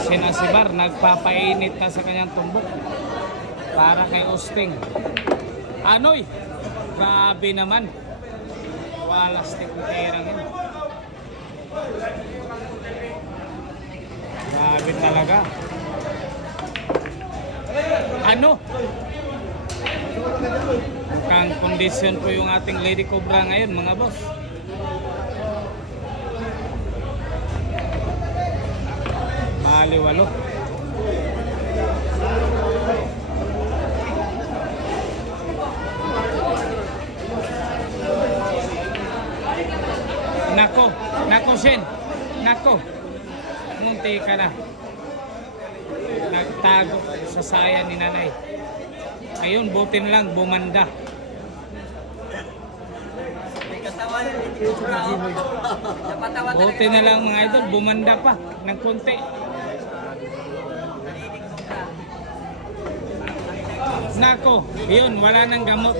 sinasibar, nagpapainit na sa kanyang tumbok para kay Usting. Anoy, grabe naman. Walastik na terang yun. Grabe talaga. Ano? Mukhang kondisyon po yung ating Lady Cobra ngayon, mga boss. Maliwalo. Nako Shen. Nako. Munti ka na. Nagtago sa saya ni nanay. Ayun, buti na lang bumanda. Buti na lang mga idol, bumanda pa ng konti. Nako, yun, wala nang gamot.